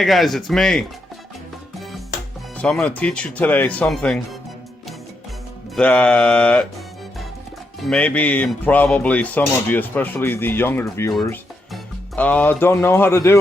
Hey guys, it's me. So I'm going to teach you today something that maybe and probably some of you, especially the younger viewers, don't know how to do.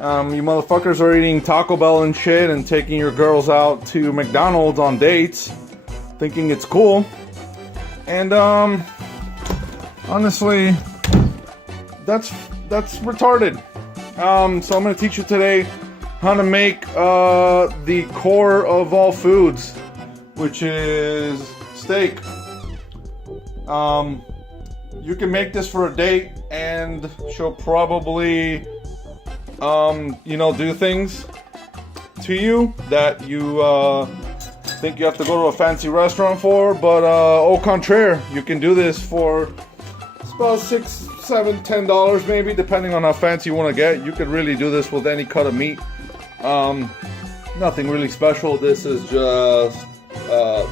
You motherfuckers are eating Taco Bell and shit and taking your girls out to McDonald's on dates, thinking it's cool. And honestly, that's retarded. So I'm going to teach you today how to make the core of all foods, which is steak. You can make this for a date, and she'll probably, do things to you that you think you have to go to a fancy restaurant for, but au contraire, you can do this for about $6, $7, $10 maybe, depending on how fancy you want to get. You could really do this with any cut of meat. Nothing really special. This is just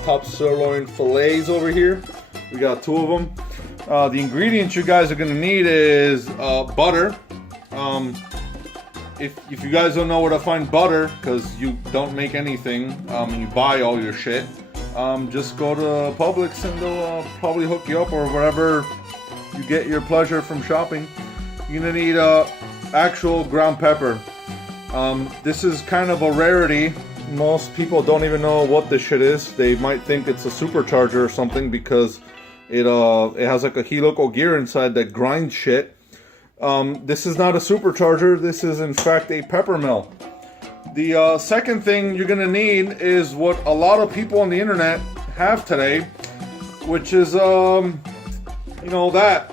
top sirloin fillets over here. We got 2 of them. The ingredients you guys are going to need is butter. If you guys don't know where to find butter, because you don't make anything and you buy all your shit, just go to Publix and they'll probably hook you up, or whatever you get your pleasure from shopping. You're gonna need actual ground pepper. This is kind of a rarity. Most people don't even know what this shit is. They might think it's a supercharger or something because it has like a helical gear inside that grinds shit. This is not a supercharger. This is in fact a pepper mill. The second thing you're gonna need is what a lot of people on the internet have today, which is that.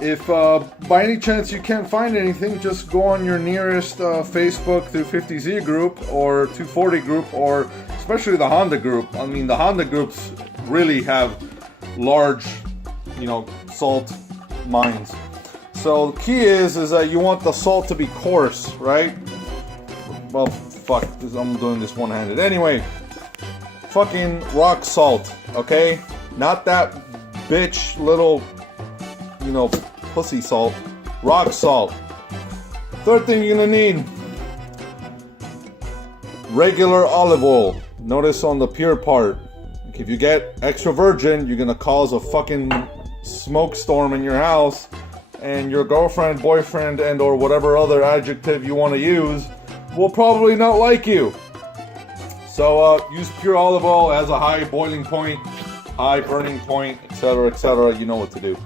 If by any chance you can't find anything, just go on your nearest Facebook 250Z group or 240 group, or especially the Honda group. I mean, the Honda groups really have large, salt mines. So the key is that you want the salt to be coarse, right? Well, fuck, I'm doing this one-handed. Anyway, fucking rock salt, okay? Not that bitch little, pussy salt. Rock salt. Third thing you're gonna need, regular olive oil. Notice on the pure part. If you get extra virgin, you're gonna cause a fucking smoke storm in your house, and your girlfriend, boyfriend, and or whatever other adjective you want to use will probably not like you. So use pure olive oil. It has a high boiling point, high burning point, etc., etc. You know what to do.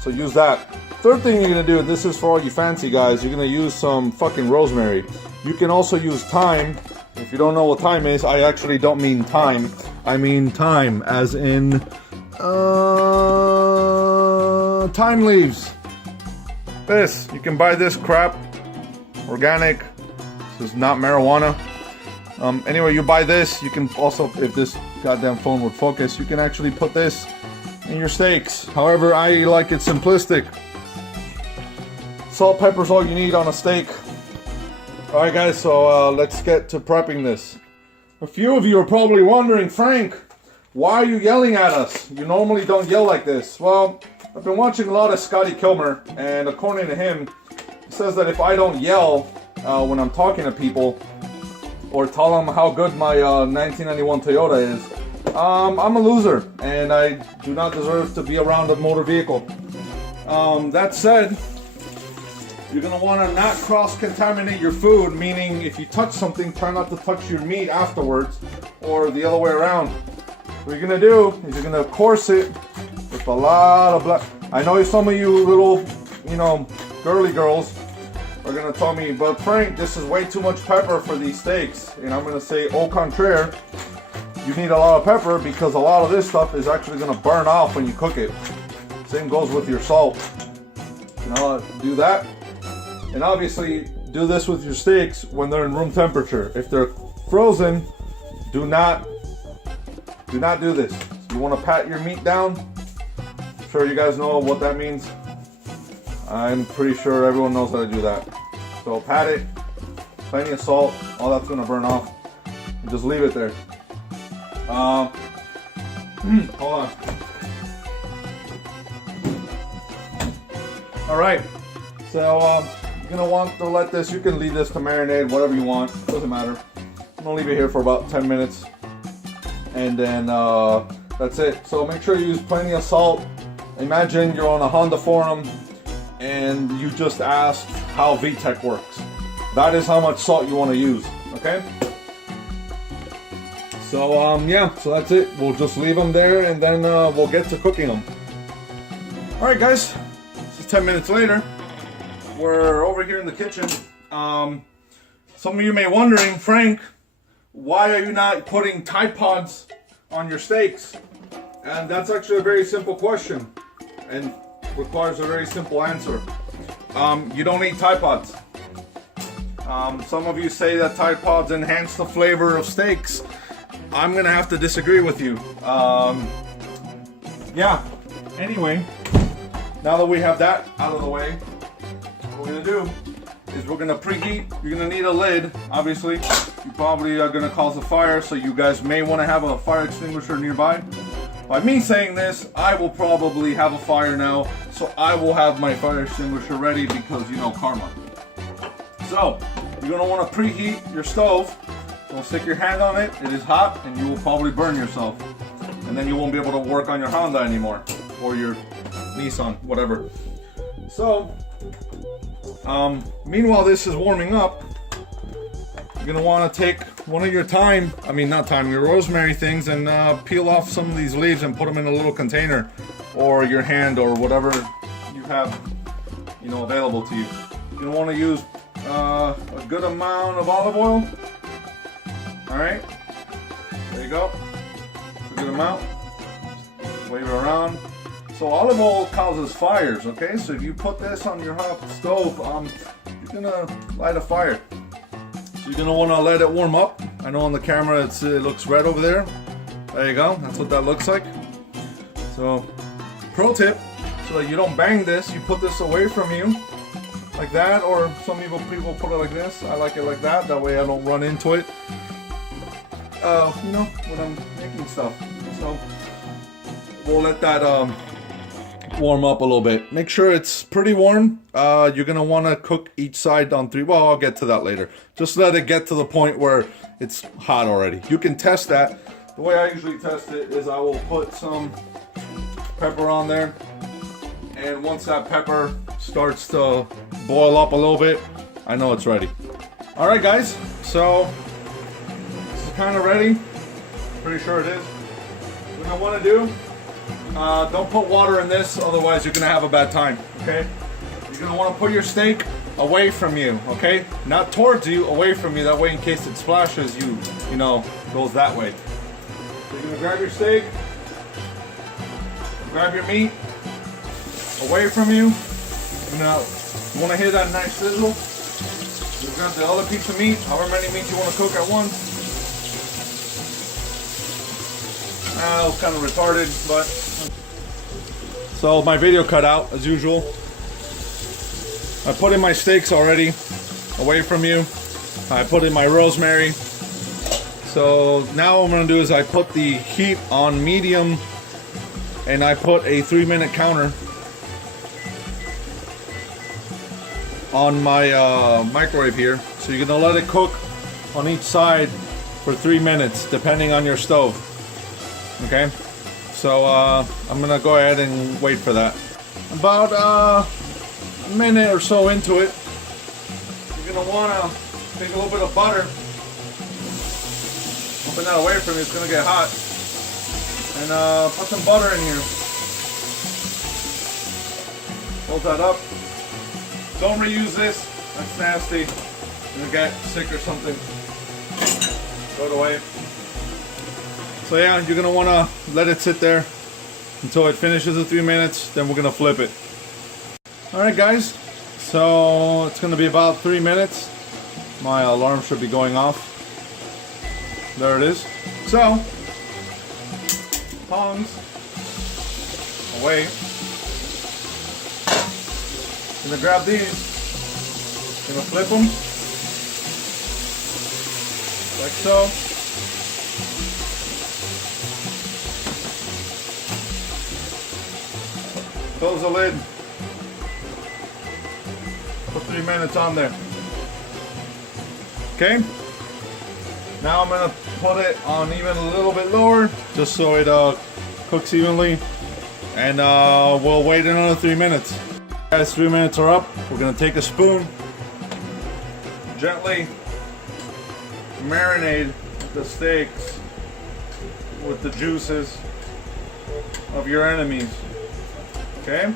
So use that. Third thing you're gonna do, this is for all you fancy guys, you're gonna use some fucking rosemary. You can also use thyme. If you don't know what thyme is, I actually don't mean time. I mean thyme, as in thyme leaves. This, you can buy this crap, organic. This is not marijuana. Anyway, you buy this. You can also, if this goddamn phone would focus, you can actually put this in your steaks. However, I like it simplistic. Salt, pepper's all you need on a steak. Alright guys, so let's get to prepping this. A few of you are probably wondering, Frank, why are you yelling at us? You normally don't yell like this. Well, I've been watching a lot of Scotty Kilmer, and according to him, he says that if I don't yell when I'm talking to people, or tell them how good my 1991 Toyota is, I'm a loser, and I do not deserve to be around a motor vehicle. That said, you're going to want to not cross-contaminate your food, meaning if you touch something, try not to touch your meat afterwards, or the other way around. What you're going to do is you're going to course it with a lot of black. I know some of you little, girly girls are going to tell me, but Frank, this is way too much pepper for these steaks. And I'm going to say, au contraire, you need a lot of pepper because a lot of this stuff is actually going to burn off when you cook it. Same goes with your salt. Do that. And obviously, do this with your steaks when they're in room temperature. If they're frozen, do not do this. You want to pat your meat down. I'm sure you guys know what that means. I'm pretty sure everyone knows how to do that. So pat it, plenty of salt, all that's gonna burn off. And just leave it there. Hold on. Alright, so You're gonna want to let this, you can leave this to marinate, whatever you want, doesn't matter. I'm gonna leave it here for about 10 minutes. And then that's it. So make sure you use plenty of salt. Imagine you're on a Honda forum and you just asked how VTEC works. That is how much salt you want to use, okay? So yeah, so that's it. We'll just leave them there and then we'll get to cooking them. Alright guys, this is 10 minutes later. We're over here in the kitchen. Some of you may be wondering, Frank, why are you not putting Tide Pods on your steaks? And that's actually a very simple question and requires a very simple answer. You don't need Tide Pods. Some of you say that Tide Pods enhance the flavor of steaks. I'm gonna have to disagree with you. Yeah, anyway, now that we have that out of the way, what we're gonna do is we're gonna preheat. You're gonna need a lid, obviously. You probably are gonna cause a fire, so you guys may wanna have a fire extinguisher nearby. By me saying this, I will probably have a fire now, so I will have my fire extinguisher ready because, you know, karma. So, you're gonna wanna preheat your stove. Don't stick your hand on it, it is hot, and you will probably burn yourself. And then you won't be able to work on your Honda anymore, or your Nissan, whatever. So, meanwhile this is warming up, you're gonna wanna take one of your your rosemary things and peel off some of these leaves and put them in a little container, or your hand, or whatever you have, you know, available to you. You're gonna wanna use a good amount of olive oil. Alright, there you go. It's a good amount. Wave it around. So olive oil causes fires, okay? So if you put this on your hot stove, you're gonna light a fire. So you're gonna wanna let it warm up. I know on the camera it looks red over there. There you go, that's what that looks like. So, pro tip, so that you don't bang this, you put this away from you, like that, or some people put it like this. I like it like that, that way I don't run into it. You know, when I'm making stuff. So we'll let that warm up a little bit. Make sure it's pretty warm. You're gonna want to cook each side on 3. Well, I'll get to that later. Just let it get to the point where it's hot already. You can test that. The way I usually test it is I will put some pepper on there, and once that pepper starts to boil up a little bit, I know it's ready. All right, guys. So kind of ready, pretty sure it is. What I want to do, don't put water in this, otherwise you're gonna have a bad time, okay? You're gonna want to put your steak away from you, okay? Not towards you, away from you, that way in case it splashes you, you know, goes that way. So you're gonna grab your steak, grab your meat, away from you. Now, you want to hear that nice sizzle? You grab the other piece of meat, however many meats you want to cook at once. It was kind of retarded, but so my video cut out as usual. I put in my steaks already, away from you. I put in my rosemary. So now what I'm gonna do is I put the heat on medium, and I put a 3-minute counter on my microwave here. So you're gonna let it cook on each side for 3 minutes, depending on your stove. Okay, so I'm gonna go ahead and wait for that. About a minute or so into it, you're gonna wanna take a little bit of butter, open that away from you, it's gonna get hot, and put some butter in here. Hold that up. Don't reuse this, that's nasty. You're gonna get sick or something. Throw it away. So yeah, you're gonna wanna let it sit there until it finishes the 3 minutes, then we're gonna flip it. Alright guys, so it's gonna be about 3 minutes. My alarm should be going off. There it is. So, tongs away. Gonna grab these, gonna flip them, like so. Close the lid. for 3 minutes on there. Okay. Now I'm gonna put it on even a little bit lower, just so it cooks evenly, and we'll wait another 3 minutes. Guys, 3 minutes are up. We're gonna take a spoon, gently marinate the steaks with the juices of your enemies. Okay?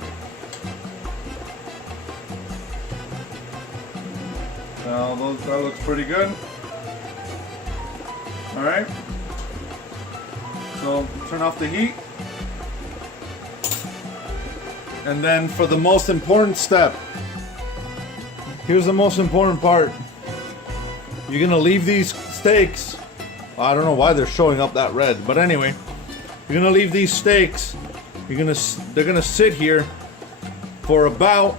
Now that looks pretty good. Alright. So turn off the heat. And then for the most important step, here's the most important part. You're gonna leave these steaks. I don't know why they're showing up that red, but anyway, you're gonna leave these steaks. They're gonna sit here for about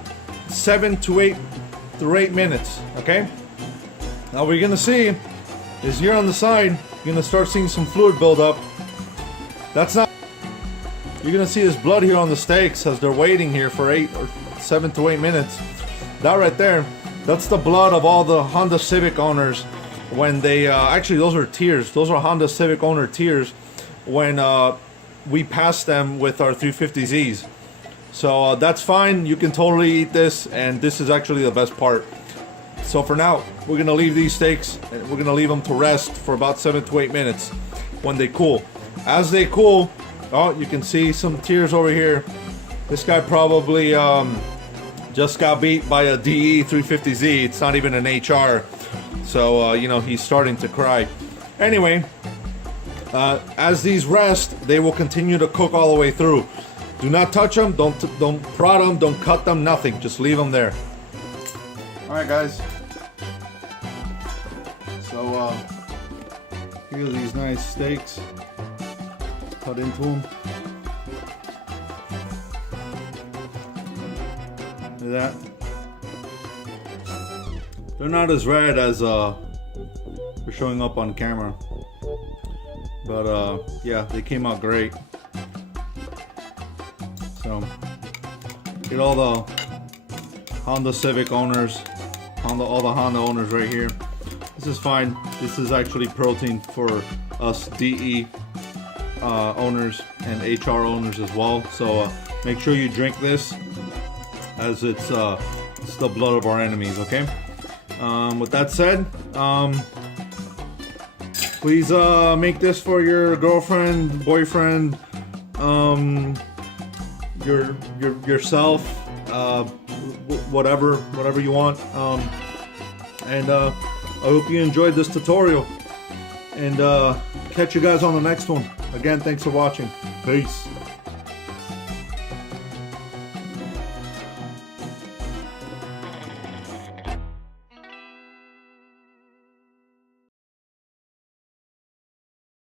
7 to 8 minutes. Okay. Now what you're gonna see is here on the side, you're gonna start seeing some fluid build up. That's not. You're gonna see this blood here on the steaks as they're waiting here for 7 to 8 minutes. That right there, that's the blood of all the Honda Civic owners when they actually those are tears. Those are Honda Civic owner tears when we passed them with our 350Zs. So that's fine. You can totally eat this, and this is actually the best part. So for now, we're gonna leave these steaks and we're gonna leave them to rest for about 7 to 8 minutes when they cool. As they cool, oh, you can see some tears over here. This guy probably just got beat by a DE 350Z. It's not even an HR. So, you know, he's starting to cry. Anyway, as these rest, they will continue to cook all the way through. Do not touch them. Don't prod them. Don't cut them. Nothing. Just leave them there. All right, guys. So, here are these nice steaks. Cut into them. Look at that. They're not as red as they're showing up on camera, but yeah, they came out great. So get all the Honda Civic owners, all the Honda owners right here. This is fine. This is actually protein for us DE owners and HR owners as well. So make sure you drink this, as it's the blood of our enemies. Okay. With that said, please make this for your girlfriend, boyfriend, yourself, whatever you want. And I hope you enjoyed this tutorial, and catch you guys on the next one. Again, thanks for watching. Peace.